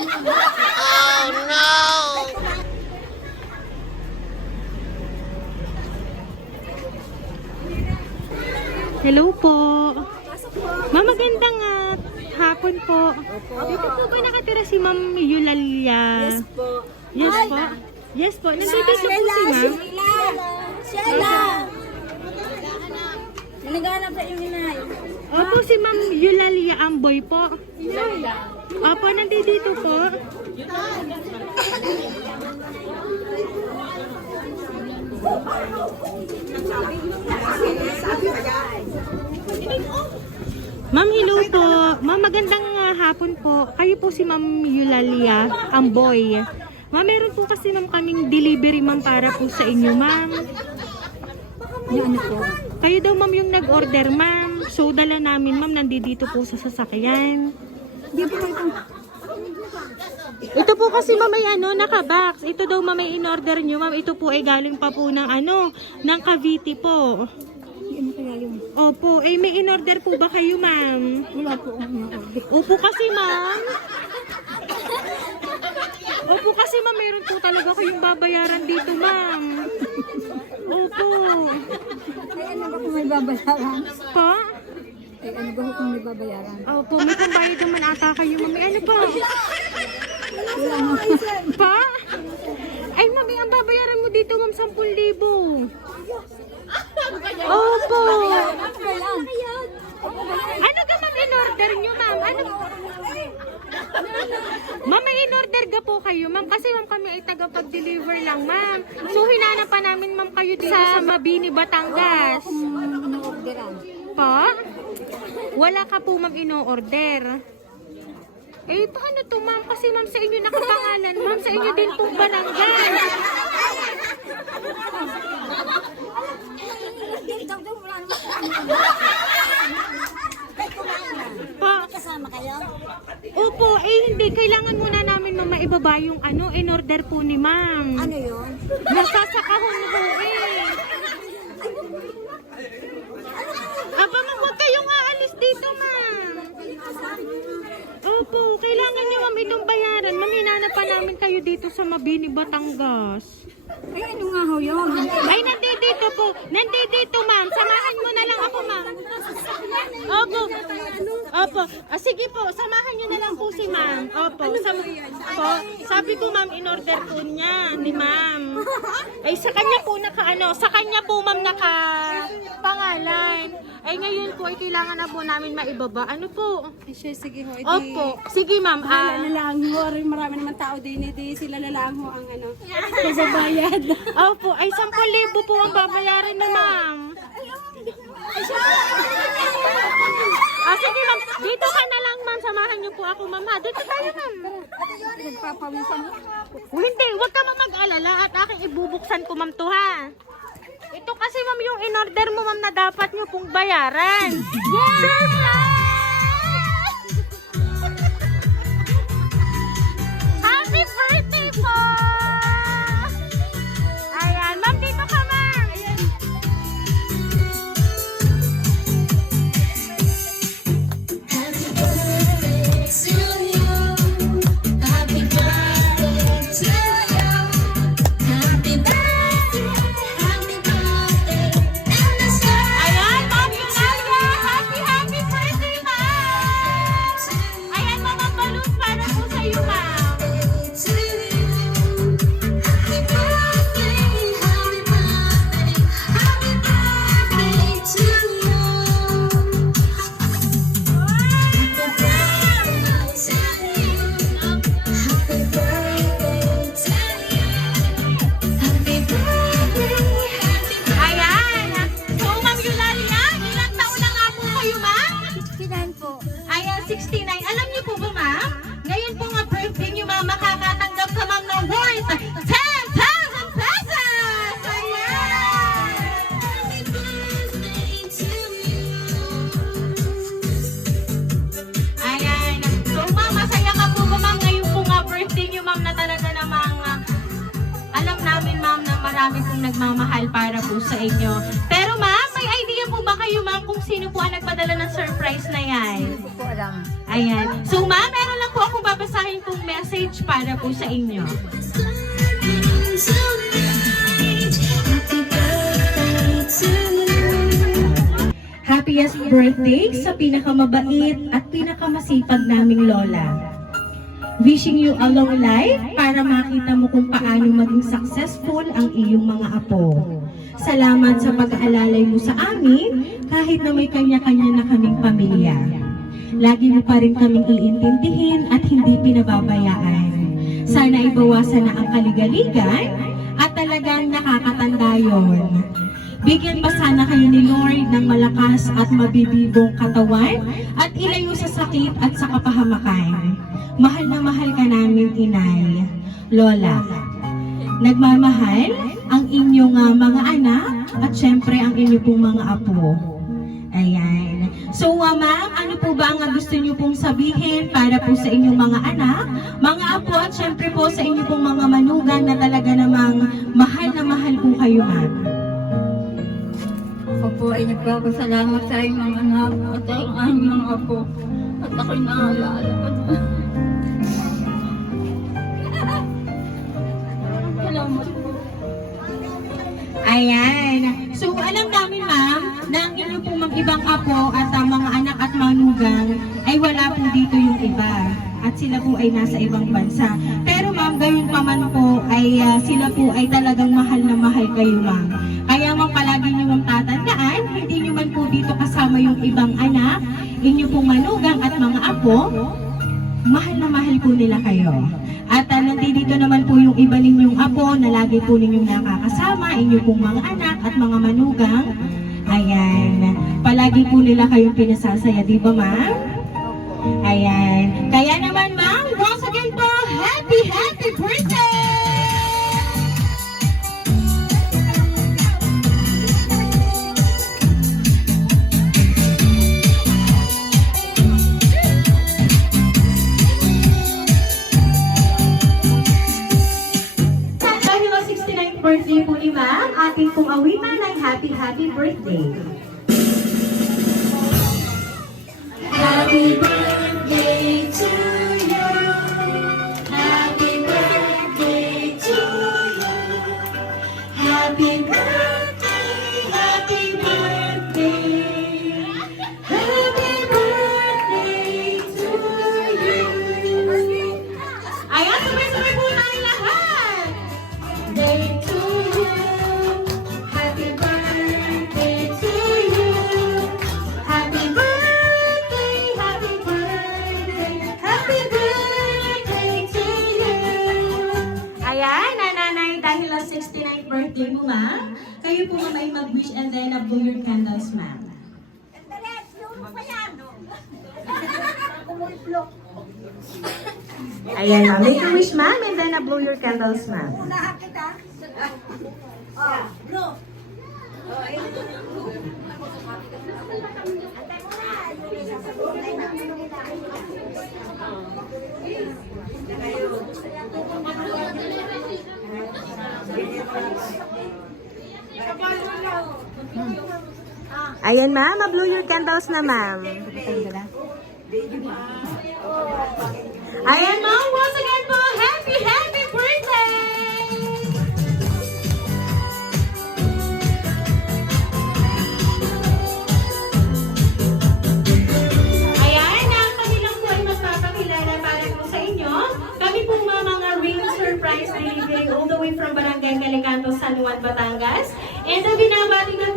Oh no! Hello po. Ma'am, magandang hapon po. Dito po ba nakatira si Ma'am Eulalia? Yes po. Yes po. Yes po. Nandito po si Ma'am. Sheila! Naghanap sa yung inay. Opo, si Ma'am Eulalia Amboy po. Opo, nandito po. Ma'am, hello po. Ma'am, magandang hapon po. Kayo po si Ma'am Eulalia Amboy. Ma'am, meron po kasi ma'am kaming delivery ma'am para po sa inyo, ma'am. Ano po? Kayo daw ma'am yung nag-order, ma'am. So, dala namin ma'am, nandito po sa sasakyan. Di po ito. Ito po kasi ma'am ay naka-box. Ito daw ma'am ay in-order nyo, ma'am. Ito po ay galing pa po ng ng Cavite po. Ano kaya yun? Opo, eh may in-order po ba kayo, ma'am? Wala po akong order. Opo kasi, ma'am. Opo kasi, ma'am, meron po talaga kayong babayaran dito, ma'am. Opo. Ay, ano ba kung may babayaran? Pa? Ay, ano ba kung may babayaran? Opo, may pambayad naman ata kayo, ma'am. May ano pa? Wala mo. Pa? Ay, ma'am, ang babayaran mo dito, ma'am, 10,000. Opo. Ano ba yan? Ano ka, ma'am, in-order nyo, ma'am? Ano? Ma'am, may in-order ga po kayo, ma'am. Kasi, ma'am, kami ay tagapag-deliver lang, ma'am. So, hinanap pa namin, ma'am, kayo dito sa Mabini, Batangas. Ano-orderan? Pa? Wala ka po, ma'am, ino-order. Eh, paano to, ma'am? Kasi, ma'am, sa inyo nakapangalan, ma'am. Sa inyo din pong barangay. Pa? Kasama kayo? Opo, eh, hindi. Kailangan muna namin, ma'am, maibaba yung in-order po ni ma'am. Ano yun? Nasa sa kahon ho, eh. Aba, ma'am, huwag kayong aalis dito, ma'am. Opo, kailangan niyo, ma'am, itong bayaran. Ma'am, hinanap pa namin kayo dito sa Mabini, Batangas. Ay, ano nga ho yun? Ay, nandito po. Nandito, ma'am. Samahan mo na lang ako, ma'am. Opo. Opo. Sige po, samahan niyo na lang po si ma'am. Opo. Sabi ko, ma'am, in-order po niya ni ma'am. Ay, sa kanya po sa kanya po, ma'am, pangalan. Ay, ngayon po, ay kailangan na po namin maibaba. Ano po? Ay, siya, sige ho. Opo. Sige, ma'am. Bahala na lang ho. Marami naman tao din. Hindi sila na lang ho ang kasabayad. Opo. Ay, 10,000 po ang babayaran na, ma'am. Sige, ma'am. Dito ka na lang, ma'am. Samahan niyo po ako, ma'am. Dito tayo, ma'am. Nagpapawisan mo. Hindi, huwag ka, ma'am, mag-alala at aking ibubuksan ko, ma'am, to, ha. Ito kasi, ma'am, yung in-order mo, ma'am, na dapat niyo pong bayaran. Surprise! Happy birthday po! Ayan, ma'am, dito ka, ma'am. Ayan, ma'am, Eulalia, happy birthday, ma'am. Ayan, ma'am, ang balloons para po sa iyo, ma'am. Ayan. So, ma'am Eulalia, ilang taon na nga po kayo, ma'am? 69 po. Ayan, 69. Alam niyo po ba, ma'am? Ngayon po nga birthday niyo, ma'am, makakatanggap ka, ma'am, ng worth 10,000 pesos! Ayan. So, ma'am, masaya ka po ba, ma'am? Ngayon po nga birthday niyo, ma'am, na talaga namang alam namin, ma'am, na marami pong nagmamahal para po sa inyo. Pero, ma'am, may idea po ba kayo, ma'am, kung sino po ang nagpadala ng surprise na yan? Hindi ko po alam. Ayan. So, ma'am, meron lang po akong babasahin babasahin kong message para po sa inyo. Happiest birthday sa pinakamabait at pinakamasipag naming lola. Wishing you a long life para makita mo kung paano maging successful ang iyong mga apo. Salamat sa pag-aalalay mo sa amin kahit na may kanya-kanya na kaming pamilya. Lagi mo pa rin kaming iintindihin at hindi pinababayaan. Sana ibawasan na ang kaligaligan at talagang nakakatanda yon. Bigyan pa sana kayo ni Lord ng malakas at mabibigong katawan at ilayo sa sakit at sa kapahamakan. Mahal na mahal ka namin, Inay. Lola, nagmamahal ang inyong mga anak at syempre ang inyong pong mga apo. Ayan. So, ma'am, ano po ba ang gusto niyo pong sabihin para po sa inyong mga anak, mga apo at syempre po sa inyong pong mga manugang na talaga namang mahal na mahal po kayo, ma'am? Ako po ay nagpapasalamat sa inyong mga anak at ang aming mga apo. At ako'y naalala ko na. Salamat po. Ayan. So, alam namin, ma'am, na ang inyong pong mga ibang apo at ang mga anak at manugang ay wala po dito yung iba. At sila po ay nasa ibang bansa. Pero ma'am, gayon pa man po ay sila po ay talagang mahal na mahal kayo, ma'am. Kaya ma'am, palagi niyo mong tatandaan, hindi niyo man po dito kasama yung ibang anak, inyo pong manugang at mga apo, mahal na mahal po nila kayo. At nandito naman po yung iba ninyong apo na lagi po ninyong nakakasama, inyo pong mga anak at mga manugang. Ayan, palagi po nila kayong pinasasaya, di ba ma'am? Ayan. Kaya naman ma'am, once again po, happy birthday! Dahil ang 69th birthday po ni ma'am, ating pong awitan ng happy birthday. Happy birthday to you. Happy birthday to you. Happy birthday, happy birthday. Happy birthday to you. Ayan, sabay-sabay po tayo lahat. Day to you. Happy birthday to you. Happy birthday, happy birthday, happy birthday to you. Ayan, nanay, dahil ang 69th birthday mo, ma'am, kayo po ma'am ay mag-wish and then blow your candles, ma'am. Ayan, ma'am. Make a wish, ma'am, and then blow your candles, ma'am. Ayan, ma'am. Blow your candles na, ma'am. Ayan, ma'am. Once again po, happy birthday! Ayan, ang kanilang po ay magpapakilala para po sa inyo. Kami po mga ring surprise delivery all the way from Barangay Calicanto, San Juan, Batangas. And binabati ko